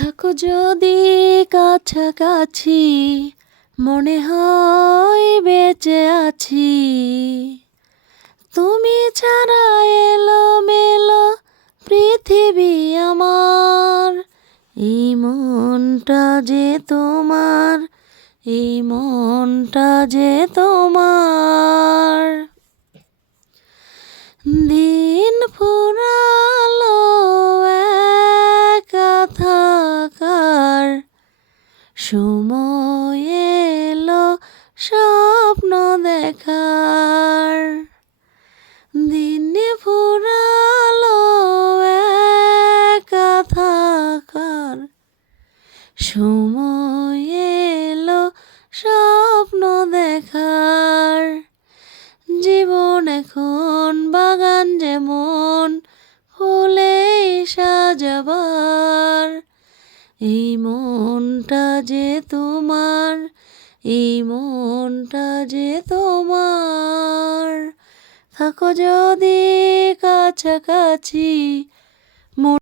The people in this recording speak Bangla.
থাকো যদি কাছাকাছি, মনে হয় বেঁচে আছি। তুমি ছাড়া এলোমেলো পৃথিবী আমার। এই মনটা যে তোমার, এই মনটা যে তোমার। দিন ফুরালো একা থাকার, সময় এলো স্বপ্ন দেখার। দিন ফুরালো একা থাকার, সময় এলো স্বপ্ন দেখার। জীবন এখন বাগান যেমন, ফুলে সাজাবার। এই মনটা যে তোমার, এই মনটা যে তোমার। থাকো যদি কাছাকাছি,